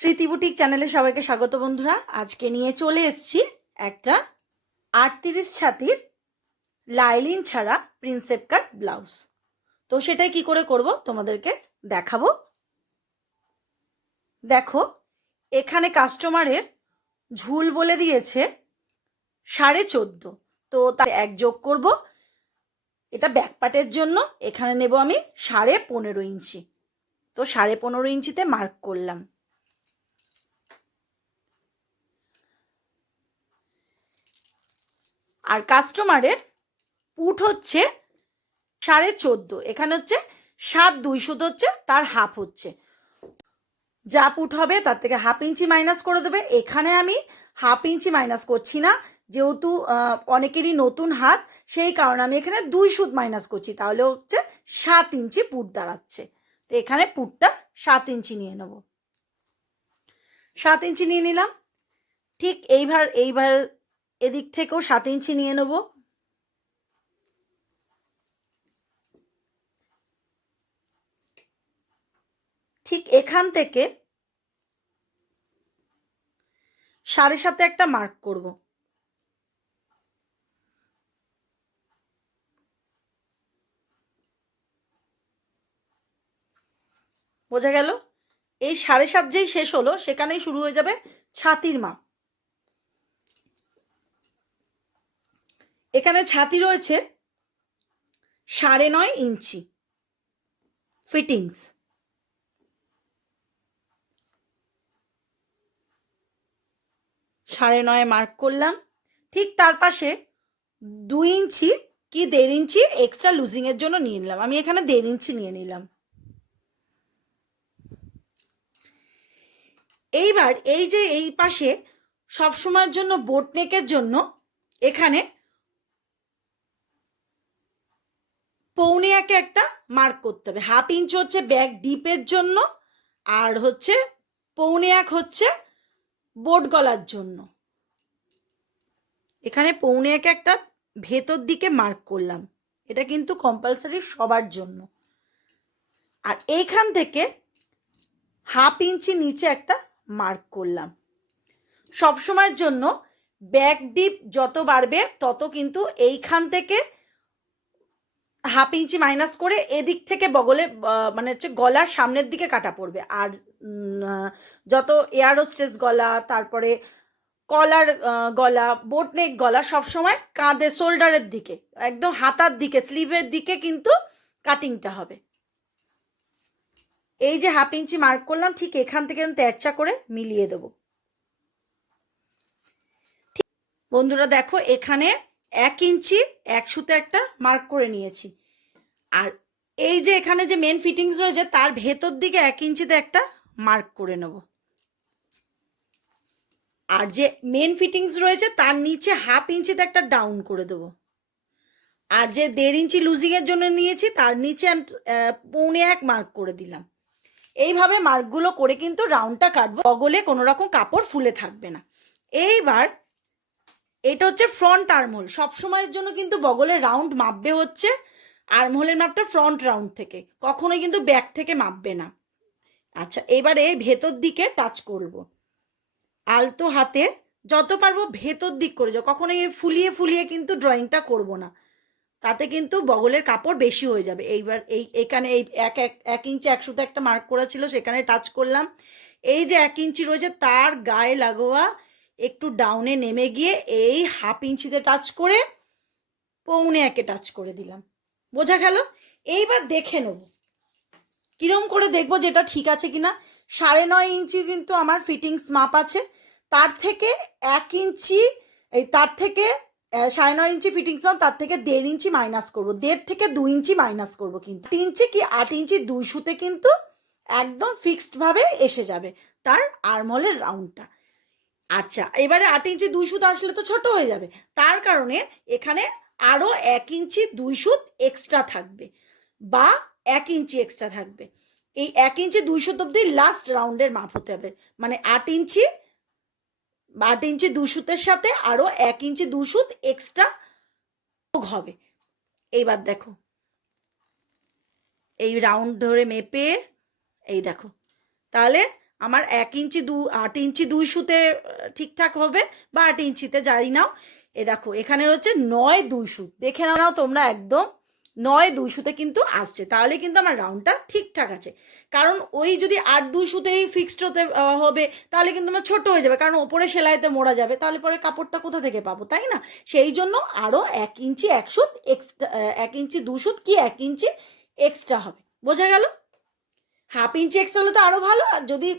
স্মৃতি বুটিক চ্যানেলে সবাইকে স্বাগত বন্ধুরা। আজকে নিয়ে চলে এসেছি একটা 38 ছাতির লাইলিন ছাড়া প্রিন্সেপ কাট ব্লাউজ। তো সেটাই কি করে করব তোমাদেরকে দেখাবো। দেখো, এখানে কাস্টমারের ঝুল বলে দিয়েছে 14.5, তো তার এক যোগ করব। এটা ব্যাকপার্টের জন্য এখানে নেব আমি 15.5 ইঞ্চি। তো 15.5 ইঞ্চিতে মার্ক করলাম। আর কাস্টমারের পুট হচ্ছে 14.5, এখানে হচ্ছে 7.2, শুধু হচ্ছে তার হাফ হচ্ছে। যা পুট হবে তার থেকে হাফ ইঞ্চি মাইনাস করে দেবে। এখানে আমি হাফ ইঞ্চি মাইনাস করছি না, যেহেতু অনেকেরই নতুন হাত, সেই কারণে আমি এখানে 2 সুত মাইনাস করছি, তাহলে হচ্ছে 7 ইঞ্চি পুট দাঁড়াচ্ছে। তো এখানে পুটটা 7 ইঞ্চি নিয়ে নেব। 7 ইঞ্চি নিয়ে নিলাম। ঠিক এইবার এদিক থেকেও 7 ইঞ্চি নিয়ে নেব। ঠিক এখান থেকে 7.5 একটা মার্ক করব। বোঝা গেল? এই 7.5 যেই শেষ হলো সেখানেই শুরু হয়ে যাবে ছাতির মাপ। এখানে ছাতি রয়েছে 9.5 ইঞ্চি ফিটিংস। 9.5 মার্ক করলাম। ঠিক তার পাশে 2 ইঞ্চি কি 1.5 ইঞ্চি এক্সট্রা লুজিং এর জন্য নিয়ে নিলাম। আমি এখানে 1.5 ইঞ্চি নিয়ে নিলাম। এইবার এই যে এই পাশে সবসময়ের জন্য বোট নেকের জন্য এখানে 1.25 একটা মার্ক করতে হবে। হাফ ইঞ্চ হচ্ছে ব্যাক ডিপের জন্য, আর হচ্ছে 1.25 হচ্ছে বোট গলার জন্য। এখানে 1.25 একটা ভেতর দিকে মার্ক করলাম। এটা কিন্তু কম্পালসারি সবার জন্য। আর এইখান থেকে হাফ ইঞ্চি নিচে একটা মার্ক করলাম। সবসময়ের জন্য ব্যাক ডিপ যত বাড়বে তত কিন্তু এইখান থেকে হাফ ইঞ্চি মাইনাস করে এদিক থেকে বগলে মানে হচ্ছে গলার সামনের দিকে কাটা পড়বে। আর যত এয়ার হোস্টেস গলা, তারপরে কলার গলা, বোটনেক গলা সবসময় কাঁধে শোল্ডারের দিকে, একদম হাতার দিকে, স্লিভের দিকে কিন্তু কাটিংটা হবে। এই যে হাফ ইঞ্চি মার্ক করলাম, ঠিক এখান থেকে তেরচা করে মিলিয়ে দেবো। বন্ধুরা দেখো, এখানে 1 ইঞ্চি 1 সুতে একটা মার্ক করে নিয়েছি। আর এই যে এখানে যে মেন ফিটিংস রয়েছে তার ভেতর দিকে 1 ইঞ্চিতে একটা মার্ক করে নেব। আর যে মেন ফিটিংস রয়েছে তার নিচে হাফ ইঞ্চিতে একটা ডাউন করে দেবো। আর যে 1.5 ইঞ্চি লুজিং এর জন্য নিয়েছি তার নিচে 1.25 মার্ক করে দিলাম। এইভাবে মার্কগুলো করে কিন্তু রাউন্ডটা কাটবো, বগলে কোনো রকম কাপড় ফুলে থাকবে না। এইবার এটা হচ্ছে ফ্রন্ট আর্মহোল। সবসময়ের জন্য কিন্তু বগলের রাউন্ড মাপবে হচ্ছে আর্মহোলের মাপটা ফ্রন্ট রাউন্ড থেকে, কখনোই কিন্তু ব্যাক থেকে মাপবে না। আচ্ছা, এবারে ভেতর দিকে টাচ করব। আলতো হাতে যত পারবো ভেতর দিক করে যাও, কখনোই ফুলিয়ে ফুলিয়ে কিন্তু ড্রয়িংটা করব না, তাতে কিন্তু বগলের কাপড় বেশি হয়ে যাবে। এইবার এখানে এই 1 ইঞ্চি 1 সুতো একটা মার্ক করা ছিল, সেখানে টাচ করলাম। এই যে 1 ইঞ্চি রয়েছে তার গায়ে লাগোয়া একটু ডাউনে নেমে গিয়ে এই হাফ ইঞ্চিতে টাচ করে 1.25 টাচ করে দিলাম। বোঝা গেল? এইবার দেখে নেব কিরম করে দেখবো যেটা ঠিক আছে কিনা। 9.5 ইঞ্চি কিন্তু আমার ফিটিংস মাপ আছে, তার থেকে 1 ইঞ্চি তার থেকে 9.5 ইঞ্চি ফিটিংস মাপ, তার থেকে 1.5 ইঞ্চি মাইনাস করবো। 1.5 থেকে 2 ইঞ্চি মাইনাস করবো, কিন্তু 8 ইঞ্চি কি 8 ইঞ্চি 2 সুতে কিন্তু একদম ফিক্সড ভাবে এসে যাবে তার আর্মহোলের রাউন্ডটা। আচ্ছা, এবারে 8 ইঞ্চি 2 সুত আসলে তো ছোট হয়ে যাবে, তার কারণে এখানে আরও 1 ইঞ্চি 2 সুত এক্সট্রা থাকবে, বা 1 ইঞ্চি এক্সট্রা থাকবে। এই 1 ইঞ্চি 2 সুত অব্দি লাস্ট রাউন্ডের মাপ হতে হবে, মানে 8 ইঞ্চি 2 সুতের সাথে আরও 1 ইঞ্চি 2 সুত এক্সট্রা হবে। এইবার দেখো, এই রাউন্ড ধরে মেপে এই দেখো, তাহলে আমার 8 ইঞ্চি 2 সুতে ঠিকঠাক হবে, বা 8 ইঞ্চিতে যাই নাও। এ দেখো এখানে হচ্ছে 9 2 সুত, দেখে নাও তোমরা একদম 9 2 সুতে কিন্তু আসছে, তাহলে কিন্তু আমার রাউন্ডটা ঠিকঠাক আছে। কারণ ওই যদি 8 2 সুতেই ফিক্সড হতে হবে, তাহলে কিন্তু আমার ছোট হয়ে যাবে, কারণ ওপরে সেলাইতে মোড়া যাবে, তাহলে পরে কাপড়টা কোথা থেকে পাবো, তাই না? সেই জন্য আরও 1 ইঞ্চি 1 সুত এক্সট্রা, 1 ইঞ্চি 2 সুত কি 1 ইঞ্চি এক্সট্রা হবে। বোঝা গেল? হাফ ইঞ্চি এক্সট্রা হলে তো আরও ভালো, আর যদি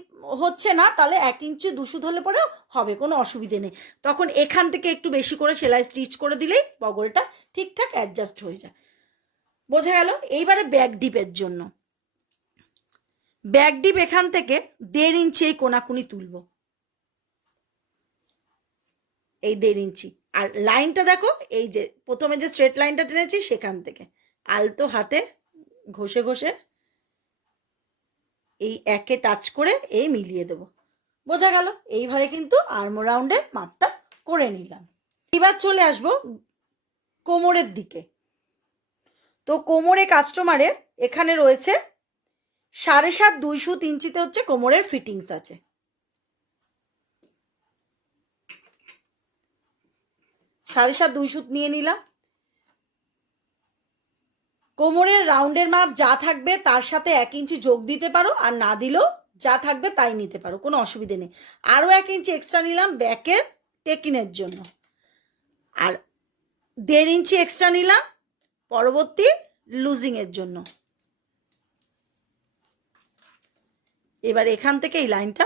হচ্ছে না তাহলে 1 ইঞ্চি 2 সুত হলে পরেও হবে, কোনো অসুবিধে নেই। তখন এখান থেকে একটু বেশি করে সেলাই স্টিচ করে দিলেই বগলটা ঠিকঠাক অ্যাডজাস্ট হয়ে যায়। বোঝা গেল? এইবারে ব্যাক ডিপের জন্য ব্যাক ডিপ এখান থেকে 1.5 ইঞ্চি এই কোনাকুনি তুলব, এই 1.5 ইঞ্চি। আর লাইনটা দেখো, এই যে প্রথমে যে স্ট্রেট লাইনটা টেনেছি সেখান থেকে আলতো হাতে ঘষে ঘষে এই একে টাচ করে এই মিলিয়ে দেব। বোঝা গেল? এইভাবে কিন্তু আর্ম রাউন্ডের মাপটা করে নিলাম। এবার চলে আসব কোমরের দিকে। তো কোমরে কাস্টমারের এখানে রয়েছে 7.5 2 সুত ইঞ্চিতে হচ্ছে কোমরের ফিটিংস আছে। 7.5 2 সুত নিয়ে নিলাম। কোমরের রাউন্ডের মাপ যা থাকবে তার সাথে 1 ইঞ্চি যোগ দিতে পারো, আর না দিলেও যা থাকবে তাই নিতে পারো, কোনো অসুবিধে নেই। আরও 1 ইঞ্চি এক্সট্রা নিলাম ব্যাকের টেকিনের জন্য, আর 1.5 ইঞ্চি এক্সট্রা নিলাম পরবর্তী লুজিংয়ের জন্য। এবার এখান থেকে এই লাইনটা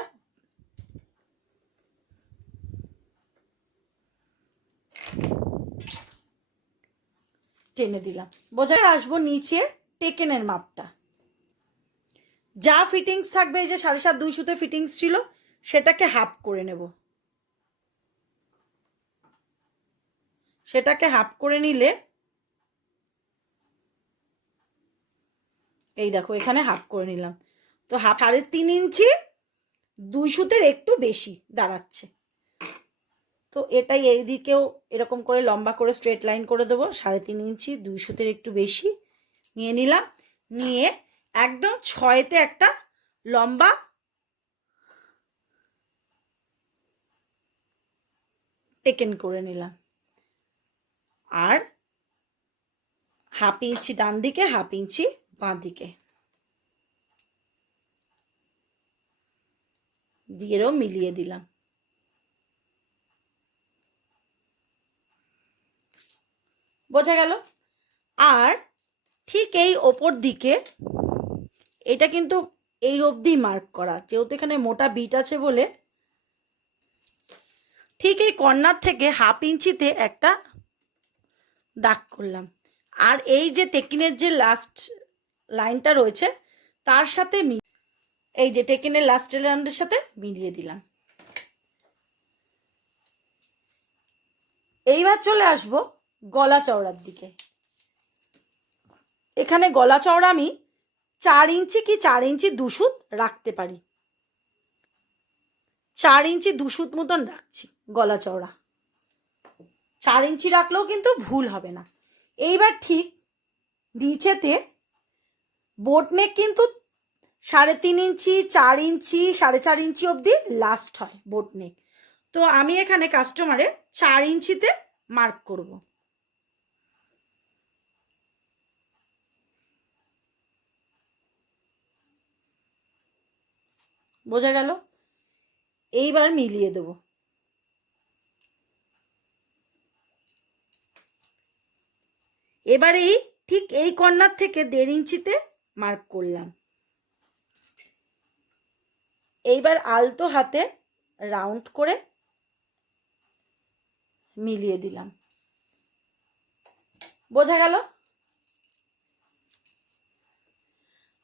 টেনে দিলাম। বোঝা? আসবো নিচে টেকেনের মাপটা, যা ফিটিংস থাকবে, এই যে 7.5 2 সুতে ফিটিংস ছিল সেটাকে হাফ করে নেব। সেটাকে হাফ করে নিলে এই দেখো এখানে হাফ করে নিলাম। তো 3.5 ইঞ্চি 2 সুতের একটু বেশি দাঁড়াচ্ছে। তো এটাই এই দিকেও এরকম করে লম্বা করে স্ট্রেট লাইন করে দেবো। 3.5 ইঞ্চি 2 সুতের একটু বেশি নিয়ে নিলাম, নিয়ে একদম 6তে একটা লম্বা টেকেন করে নিলাম, আর 1/2 ইঞ্চি ডান দিকে 1/2 ইঞ্চি বাঁ দিকে দিয়েও মিলিয়ে দিলাম। বোঝা গেল? আর ঠিক এই ওপর দিকে এটা কিন্তু এই অবধি মার্ক করা, যেহেতু এখানে মোটা বিট আছে বলে ঠিক এই কর্নার থেকে 1/2 ইঞ্চিতে একটা দাগ করলাম, আর এই যে টেকিনের যে লাস্ট লাইনটা রয়েছে তার সাথে এই যে টেকিনের লাস্ট লাইনের সাথে মিলিয়ে দিলাম। এইবার চলে আসব গলা চওড়ার দিকে। এখানে গলা চওড়া আমি 4 ইঞ্চি কি 4 ইঞ্চি 2 সুত রাখতে পারি, 4 ইঞ্চি 2 সুত মতন রাখছি গলা চওড়া। 4 ইঞ্চি রাখলেও কিন্তু ভুল হবে না। এইবার ঠিক নিচেতে বোট নেক কিন্তু 3.5 ইঞ্চি 4 ইঞ্চি 4.5 ইঞ্চি অবধি লাস্ট হয় বোট নেক। তো আমি এখানে কাস্টমারে 4 ইঞ্চিতে মার্ক করব। বোঝা গেল? এইবার মিলিয়ে দেব। এবার এই ঠিক এই কর্নার থেকে 1.5 ইঞ্চিতে মার্ক করলাম। এইবার আলতো হাতে রাউন্ড করে মিলিয়ে দিলাম। বোঝা গেল?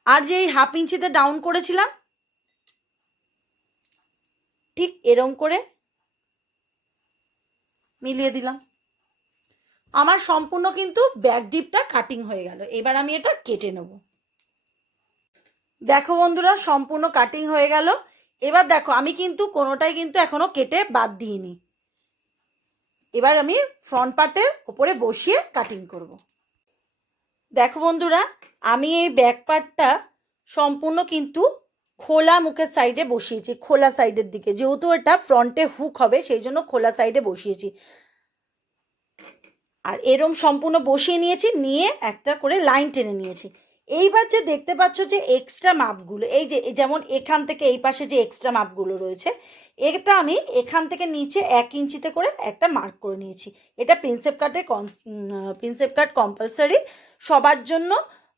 আর যে এই 1/2 ইঞ্চিতে ডাউন করেছিলাম ঠিক এরম করে মিলিয়ে দিলাম। আমার সম্পূর্ণ কিন্তু ব্যাক ডিপটা কাটিং হয়ে গেল। এবার আমি এটা কেটে নেব। দেখো বন্ধুরা, সম্পূর্ণ কাটিং হয়ে গেল। এবার দেখো আমি কিন্তু কোনোটাই কিন্তু এখনো কেটে বাদ দিইনি। এবার আমি ফ্রন্ট পার্টের ওপরে বসিয়ে কাটিং করব। দেখো বন্ধুরা, আমি এই ব্যাক পার্টটা সম্পূর্ণ কিন্তু খোলা মুখের সাইডে বসিয়েছি, খোলা সাইডের দিকে, যেহেতু এটা ফ্রন্টে হুক হবে সেই জন্য খোলা সাইডে বসিয়েছি। আর এরম সম্পূর্ণ বসিয়ে নিয়েছি, নিয়ে একটা করে লাইন টেনে নিয়েছি। এইবার যে দেখতে পাচ্ছ যে এক্সট্রা মাপগুলো, এই যে যেমন এখান থেকে এই পাশে যে এক্সট্রা মাপগুলো রয়েছে, এটা আমি এখান থেকে নিচে 1 ইঞ্চিতে করে একটা মার্ক করে নিয়েছি। এটা প্রিন্সেপ কাট কম্পালসারি সবার জন্য।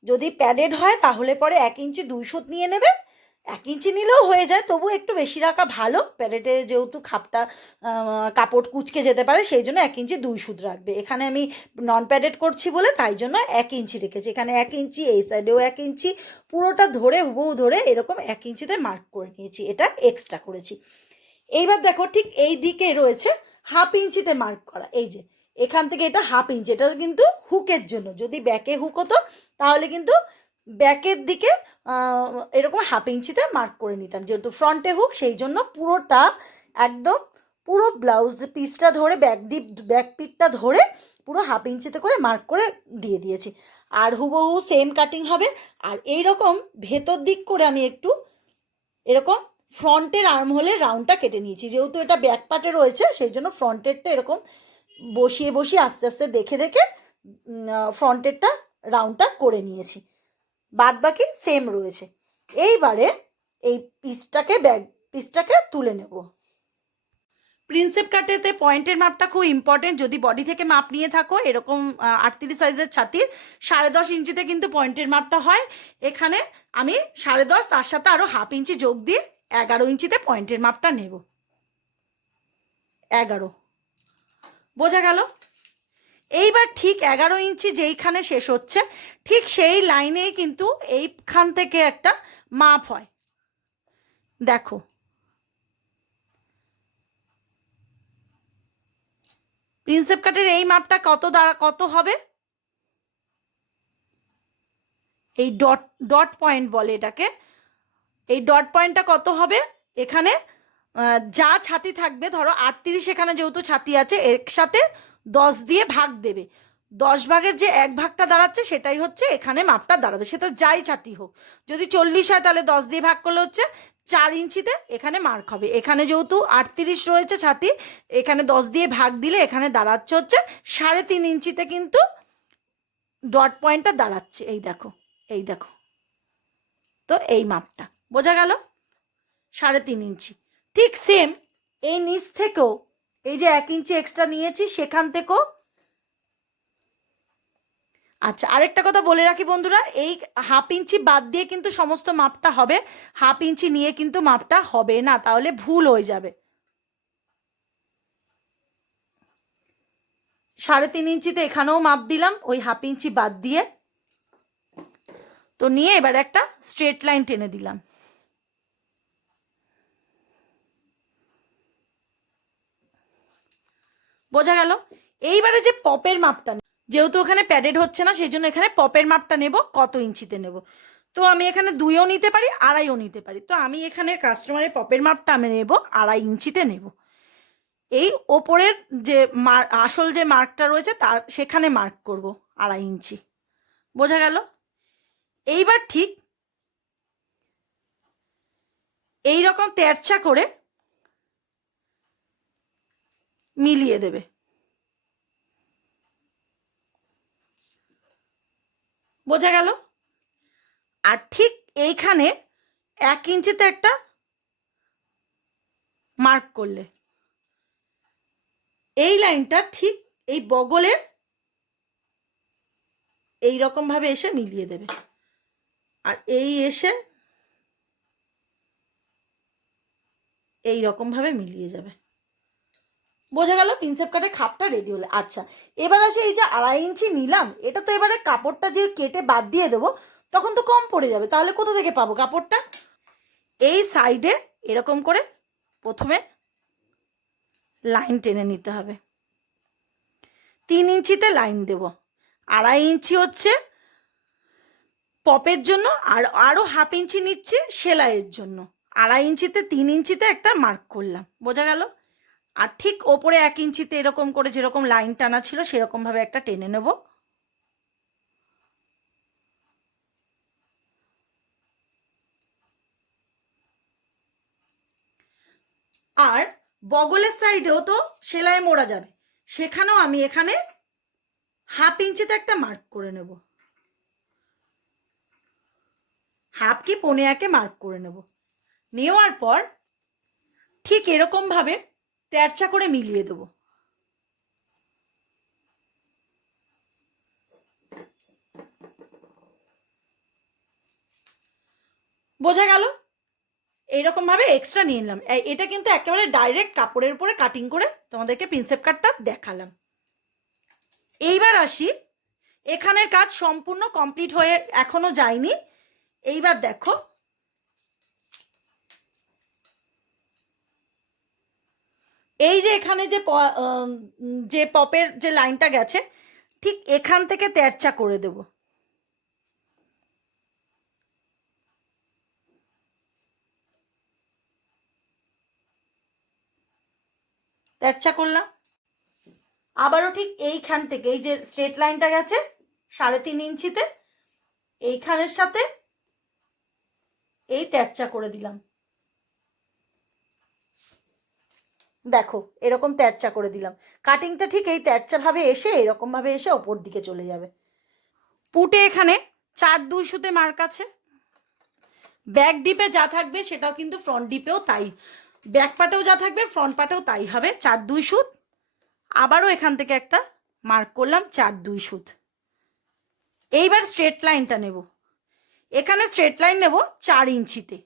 যদি প্যাডেড হয় তাহলে পরে 1 ইঞ্চি 2 সুত নিয়ে নেবে, 1 ইঞ্চি নিলেও হয়ে যায়, তবু একটু বেশি রাখা ভালো। প্যাডেডে যেহেতু খাপটা কাপড় কুচকে যেতে পারে সেই জন্য 1 ইঞ্চি 2 সুত রাখবে। এখানে আমি নন প্যাডেড করছি বলে তাই জন্য 1 ইঞ্চি রেখেছি। এখানে 1 ইঞ্চি, এই সাইডেও 1 ইঞ্চি, পুরোটা ধরে হুবহু ধরে এরকম 1 ইঞ্চিতে মার্ক করে নিয়েছি। এটা এক্সট্রা করেছি। এইবার দেখো ঠিক এই দিকে রয়েছে 1/2 ইঞ্চিতে মার্ক করা। এই যে এখান থেকে এটা 1/2 ইঞ্চি, এটা কিন্তু হুকের জন্য। যদি ব্যাকে হুক হতো তাহলে কিন্তু ব্যাকের দিকে এরকম 1/2 ইঞ্চিতে মার্ক করে নিতাম। যেহেতু ফ্রন্টে হুক সেই জন্য পুরোটা একদম পুরো ব্লাউজ পিসটা ধরে ব্যাক পিটটা ধরে পুরো 1/2 ইঞ্চিতে করে মার্ক করে দিয়ে দিয়েছি। আর হুবহু সেম কাটিং হবে। আর এইরকম ভেতর দিক করে আমি একটু এরকম ফ্রন্টের আর্ম হোলের রাউন্ডটা কেটে নিয়েছি। যেহেতু এটা ব্যাক পার্টে রয়েছে সেই জন্য ফ্রন্টেরটা এরকম বসিয়ে বসিয়ে আস্তে আস্তে দেখে দেখে ফ্রন্টেরটা রাউন্ডটা করে নিয়েছি। বাদ বাকি সেম রয়েছে। এইবারে এই পিসটাকে তুলে নেব। প্রিন্সেপ কাটেতে পয়েন্টের মাপটা খুব ইম্পর্টেন্ট। যদি বডি থেকে মাপ নিয়ে থাকো এরকম 38 সাইজের ছাতির 10.5 ইঞ্চিতে কিন্তু পয়েন্টের মাপটা হয়। এখানে আমি 10.5, তার সাথে আরও 1/2 ইঞ্চি যোগ দিয়ে 11 ইঞ্চিতে পয়েন্টের মাপটা নেব। 11 বোঝা গেল? এইবার ঠিক 11 ইঞ্চি যেইখানে শেষ হচ্ছে ঠিক সেই লাইনেই কিন্তু এইখান থেকে একটা মাপ হয়। দেখো প্রিন্সেপ কাটের এই মাপটা কত হবে? এই ডট পয়েন্ট বলে এটাকে। এই ডট পয়েন্টটা কত হবে? এখানে যা ছাতি থাকবে, ধরো 38 এখানে যেহেতু ছাতি আছে এর সাথে 10 দিয়ে ভাগ দেবে। 10 ভাগের যে 1 ভাগটা দাঁড়াচ্ছে সেটাই হচ্ছে এখানে মাপটা দাঁড়াবে, সেটা যাই ছাতি হোক। যদি 40 হয় তাহলে 10 দিয়ে ভাগ করলে হচ্ছে 4 ইঞ্চিতে এখানে মার্ক হবে। এখানে যেহেতু 38 রয়েছে ছাতি, এখানে 10 দিয়ে ভাগ দিলে এখানে দাঁড়াচ্ছে হচ্ছে 3.5 ইঞ্চিতে কিন্তু ডট পয়েন্টটা দাঁড়াচ্ছে। এই দেখো, এই দেখো, তো এই মাপটা বোঝা গেল? 3.5 ইঞ্চি। ঠিক সেম এই নিচ থেকেও এই যে 1 ইঞ্চি এক্সট্রা নিয়েছি সেখান থেকেও। আচ্ছা, আরেকটা কথা বলে রাখি বন্ধুরা, এই 1/2 ইঞ্চি বাদ দিয়ে কিন্তু সমস্ত মাপটা হবে। 1/2 ইঞ্চি নিয়ে কিন্তু মাপটা হবে না, তাহলে ভুল হয়ে যাবে। 3.5 ইঞ্চিতে এখানেও মাপ দিলাম ওই 1/2 ইঞ্চি বাদ দিয়ে। তো নিয়ে এবার একটা স্ট্রেট লাইন টেনে দিলাম। বোঝা গেল? এইবারে যে পপের মাপটা, যেহেতু ওখানে প্যাডেড হচ্ছে না সেই জন্য এখানে পপের মাপটা নেব। কত ইঞ্চিতে নেব? তো আমি এখানে 2ও নিতে পারি, 2.5ও নিতে পারি। তো আমি এখানে কাস্টমারের পপের মাপটা আমি নেব 2.5 ইঞ্চিতে নেব। এই ওপরের যে আসল যে মার্কটা রয়েছে তার সেখানে মার্ক করব 2.5 ইঞ্চি। বোঝা গেল? এইবার ঠিক এই রকম তেরছা করে মিলিয়ে দেবে। বোঝা গেল? আর ঠিক এইখানে 1 ইঞ্চিতে একটা মার্ক করলে এই লাইনটা ঠিক এই বগলের এই রকম ভাবে এসে মিলিয়ে দেবে। আর এই এসে এই রকম ভাবে মিলিয়ে যাবে। বোঝা গেল? প্রিন্সেপ কাটে খাপটা রেডি হলে। আচ্ছা, এবার আসে এই যে 2.5 ইঞ্চি নিলাম, এটা তো এবারে কাপড়টা যে কেটে বাদ দিয়ে দেবো তখন তো কম পড়ে যাবে। তাহলে কোথা থেকে পাবো কাপড়টা? এই সাইডে এরকম করে প্রথমে লাইন টেনে নিতে হবে। 3 ইঞ্চিতে লাইন দেব। 2.5 ইঞ্চি হচ্ছে পপের জন্য, আর আরও 1/2 ইঞ্চি নিচ্ছে সেলাইয়ের জন্য। 2.5 ইঞ্চিতে 3 ইঞ্চিতে একটা মার্ক করলাম। বোঝা গেল? আর ঠিক ওপরে 1 ইঞ্চিতে এরকম করে যেরকম লাইন টানা ছিল সেরকমভাবে একটা টেনে নেব। আর বগলের সাইডেও তো সেলাই মোড়া যাবে, সেখানেও আমি এখানে 1/2 ইঞ্চিতে একটা মার্ক করে নেব, 1/2 কি 1.25 মার্ক করে নেব। নেওয়ার পর ঠিক এরকম ভাবে তেরচা করে মিলিয়ে দেব। বোঝা গেল? এইরকম ভাবে এক্সট্রা নিয়ে নিলাম। এটা কিন্তু একেবারে ডাইরেক্ট কাপড়ের উপরে কাটিং করে তোমাদেরকে প্রিন্সেপ কাটটা দেখালাম। এইবার আসি, এখানের কাজ সম্পূর্ণ কমপ্লিট হয়ে এখনো যায়নি। এইবার দেখো এই যে এখানে যে পপের যে লাইনটা গেছে, ঠিক এখান থেকে তেরচা করে দেব। তেরচা করলাম। আবারও ঠিক এইখান থেকে এই যে স্ট্রেট লাইনটা গেছে 3.5 ইঞ্চিতে, এইখানের সাথে এই তেরচা করে দিলাম। দেখো এরকম তেরচা করে দিলাম। কাটিংটা ঠিক এই তেরচা ভাবে এসে এরকম ভাবে এসে ওপর দিকে চলে যাবে। পুটে এখানে 4-2 সুতে মার্ক আছে। ব্যাক ডিপে যা থাকবে সেটাও কিন্তু ফ্রন্ট ডিপেও তাই, ব্যাক পাটেও যা থাকবে ফ্রন্ট পাটেও তাই হবে, 4-2 সুত। আবারও এখান থেকে একটা মার্ক করলাম 4-2 সুত। এইবার স্ট্রেট লাইনটা নেব, এখানে স্ট্রেট লাইন নেব 4 ইঞ্চিতে।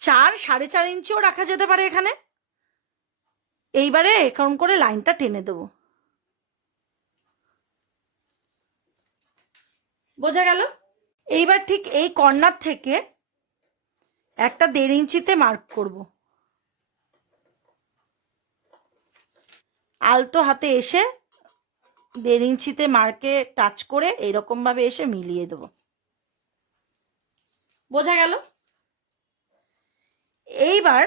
চার 4.5 ইঞ্চিও রাখা যেতে পারে এখানে। এইবারে এরকম করে লাইনটা টেনে দেব। বোঝা গেল? এইবার ঠিক এই কর্নার থেকে একটা 1.5 ইঞ্চিতে মার্ক করব। আলতো হাতে এসে 1.5 ইঞ্চিতে মার্কে টাচ করে এরকম ভাবে এসে মিলিয়ে দেব। বোঝা গেল? এইবার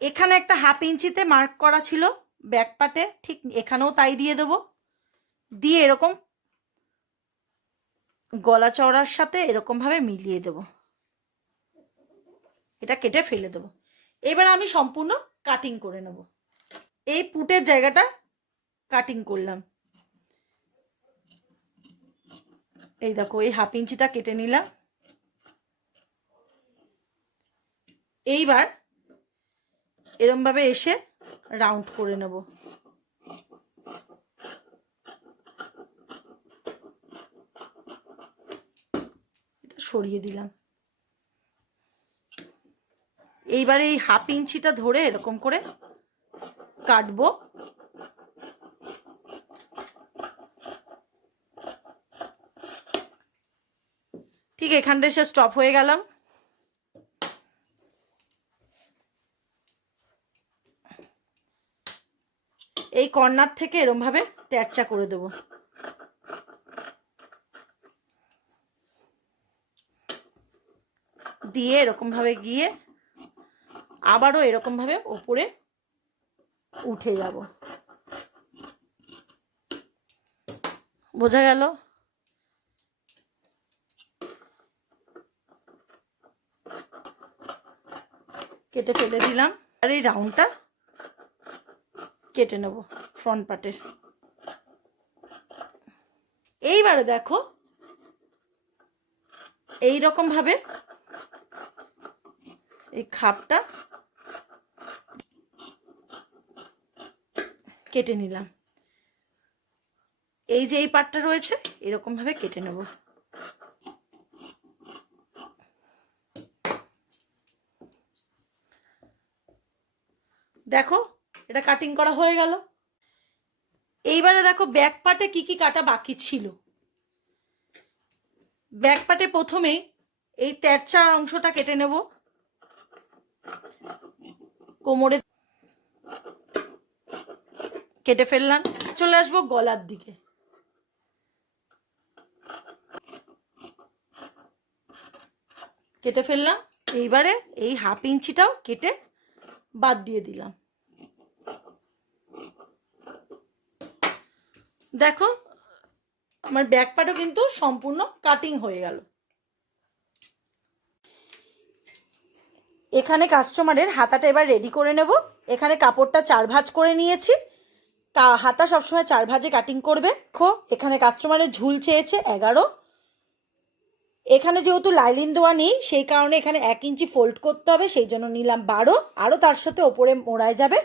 এখানে একটা 1/2 ইঞ্চিতে মার্ক করা ছিল ব্যাক পার্টে, ঠিক এখানেও তাই দিয়ে দেব। দিয়ে এরকম গলা চওড়ার সাথে এরকম ভাবে মিলিয়ে দেব। এটা কেটে ফেলে দেব। এবার আমি সম্পূর্ণ কাটিং করে নেব। এই পুটের জায়গাটা কাটিং করলাম। এই দেখো এই 1/2 ইঞ্চিটা কেটে নিলাম। এইবার এরম ভাবে এসে রাউন্ড করে নেব। এটা সরিয়ে দিলাম। এইবার এই 1/2 ইঞ্চিটা ধরে এরকম করে কাটবো। ঠিক এখানটা এসে স্টপ হয়ে গেলাম। এই কর্নার থেকে এরম ভাবে তেরচা করে দেব। দিয়ে এরকম ভাবে গিয়ে আবারও এরকম ভাবে ওপরে উঠে যাব। বোঝা গেল? কেটে ফেলে দিলাম। আর এই রাউন্ডটা কেটে নেব ফ্রন্ট পার্টের। এইবারে দেখো এই রকম ভাবে এই খাপটা কেটে নিলাম। এই যে এই পার্টটা রয়েছে এরকম ভাবে কেটে নেব। দেখো এটা কাটিং করা হয়ে গেল। এইবারে দেখো ব্যাক পার্টে কি কি কাটা বাকি ছিল। ব্যাক পার্টে প্রথমেই এই তেরচার অংশটা কেটে নেব। কোমরে কেটে ফেললাম। চলে আসবো গলার দিকে। কেটে ফেললাম। এইবারে এই 1/2 ইঞ্চিটাও কেটে বাদ দিয়ে দিলাম। দেখো আমার ব্যাক পার্টও কিন্তু সম্পূর্ণ কাটিং হয়ে গেল। এখানে কাস্টমারের হাতাটা এবার রেডি করে নেব। এখানে কাপড়টা 4 ভাঁজ করে নিয়েছি। হাতা সবসময় 4 ভাঁজে কাটিং করবে। দেখো এখানে কাস্টমারের ঝুল চেয়েছে 11। এখানে যেহেতু লাইলিন দেওয়া নেই সেই কারণে এখানে 1 ইঞ্চি ফোল্ড করতে হবে, সেই জন্য নিলাম 12। আরও তার সাথে ওপরে মোড়ায় যাবে,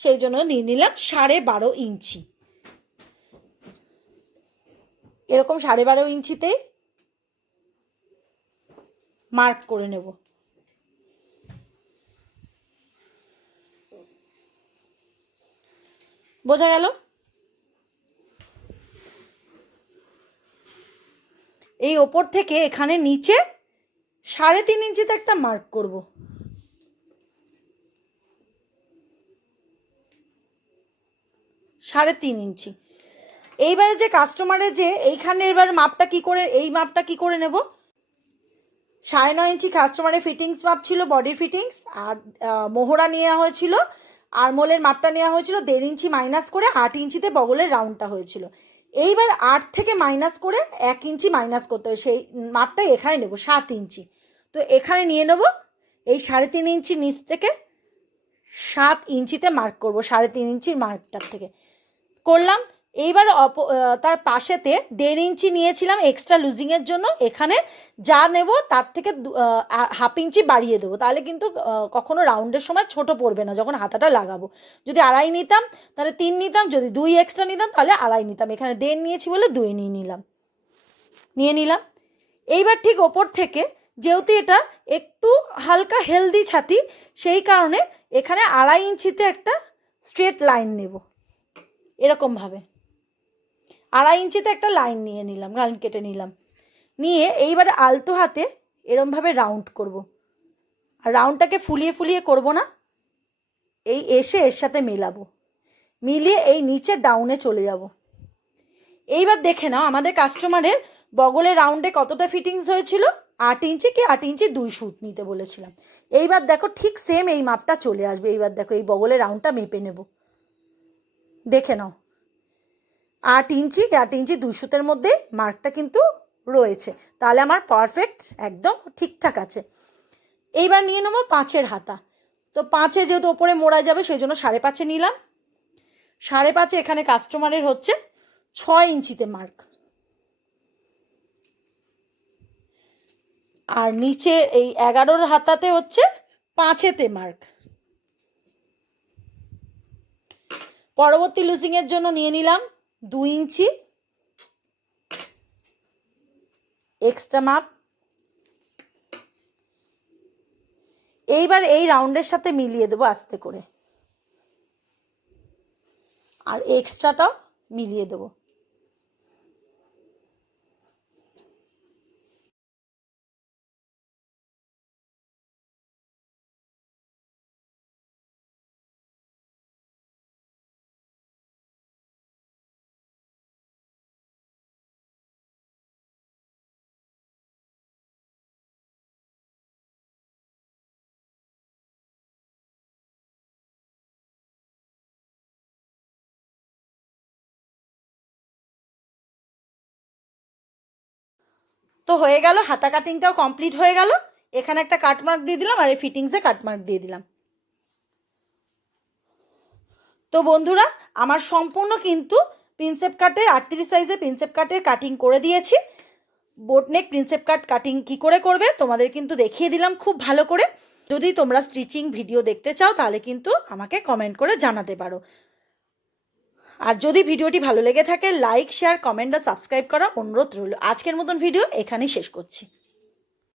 সেই জন্য নিয়ে নিলাম 12.5 ইঞ্চি। এরকম 12.5 ইঞ্চিতেই মার্ক করে নেব। বোঝা গেল? এই ওপর থেকে এখানে নিচে 3.5 ইঞ্চিতে একটা মার্ক করব। 3.5 ইঞ্চি। এইবারে যে কাস্টমারের যে এইখানে এবার মাপটা কি করে, এই মাপটা কি করে নেব? 9.5 ইঞ্চি কাস্টমারের ফিটিংস মাপ ছিল, বডির ফিটিংস, আর মোহরা নেওয়া হয়েছিল, আর মোলের মাপটা নেওয়া হয়েছিল 1.5 ইঞ্চি মাইনাস করে 8 ইঞ্চিতে বগলের রাউন্ডটা হয়েছিল। এইবার 8 থেকে মাইনাস করে 1 ইঞ্চি মাইনাস করতে হবে, সেই মাপটাই এখানে নেব 7 ইঞ্চি। তো এখানে নিয়ে নেব এই 3.5 ইঞ্চি নিচ থেকে 7 ইঞ্চিতে মার্ক করব, 3.5 ইঞ্চির মার্কটার থেকে করলাম। এইবার তার পাশেতে 1.5 ইঞ্চি নিয়েছিলাম এক্সট্রা লুজিংয়ের জন্য, এখানে যা নেব তার থেকে 1/2 ইঞ্চি বাড়িয়ে দেবো, তাহলে কিন্তু কখনো রাউন্ডের সময় ছোট পড়বে না যখন হাতাটা লাগাবো। যদি 2.5 নিতাম তাহলে 3 নিতাম, যদি 2 এক্সট্রা নিতাম তাহলে 2.5 নিতাম। এখানে 1.5 নিয়েছি বলে 2 নিয়ে নিলাম। এইবার ঠিক ওপর থেকে, যেহেতু এটা একটু হালকা হেলদি ছাতি, সেই কারণে এখানে 2.5 ইঞ্চিতে একটা স্ট্রেট লাইন নেব। এরকমভাবে 2.5 ইঞ্চিতে একটা লাইন নিয়ে নিলাম, লাইন কেটে নিলাম। নিয়ে এইবারে আলতো হাতে এরমভাবে রাউন্ড করব। আর রাউন্ডটাকে ফুলিয়ে ফুলিয়ে করব না, এই এসে এর সাথে মেলাবো, মিলিয়ে এই নিচে ডাউনে চলে যাব। এইবার দেখে নাও আমাদের কাস্টমারের বগলের রাউন্ডে কতটা ফিটিংস হয়েছিল, 8 ইঞ্চি কি 8 ইঞ্চি 2 সুত নিতে বলেছিলাম। এইবার দেখো ঠিক সেম এই মাপটা চলে আসবে। এইবার দেখো এই বগলের রাউন্ডটা মেপে নেব, দেখে নাও 8 ইঞ্চি 8 ইঞ্চি 2 সুতের মধ্যে মার্কটা কিন্তু রয়েছে, তাহলে আমার পারফেক্ট একদম ঠিকঠাক আছে। এইবার নিয়ে নেবো 5-এর হাতা। তো 5-এ যেহেতু ওপরে মোড়া যাবে সেই জন্য 5.5 নিলাম। 5.5 এখানে কাস্টমারের হচ্ছে 6 ইঞ্চিতে মার্ক, আর নিচে এই 11-র হাতাতে হচ্ছে 5-এতে মার্ক। পরবর্তী লুজিংয়ের জন্য নিয়ে নিলাম 2 ইঞ্চি এক্সট্রা মাপ। এইবার এই রাউন্ডের সাথে মিলিয়ে দেবো আস্তে করে, আর এক্সট্রাটাও মিলিয়ে দেবো। তো হয়ে গেল, হাতা কাটিংটাও কমপ্লিট হয়ে গেল। এখানে একটা কাটমার্ক দিয়ে দিলাম আর এই ফিটিংসে কাটমার্ক দিয়ে দিলাম। তো বন্ধুরা আমার সম্পূর্ণ কিন্তু প্রিন্সেপ কাটের 38 সাইজের প্রিন্সেপ কাটের কাটিং করে দিয়েছি। বোটনেক প্রিন্সেপ কাট কাটিং কি করে করবে তোমাদের কিন্তু দেখিয়ে দিলাম খুব ভালো করে। যদি তোমরা স্টিচিং ভিডিও দেখতে চাও তাহলে কিন্তু আমাকে কমেন্ট করে জানাতে পারো। আর যদি ভিডিওটি ভালো লেগে থাকে লাইক শেয়ার কমেন্ট আর সাবস্ক্রাইব করার অনুরোধ রইল। আজকের মতন ভিডিও এখানেই শেষ করছি।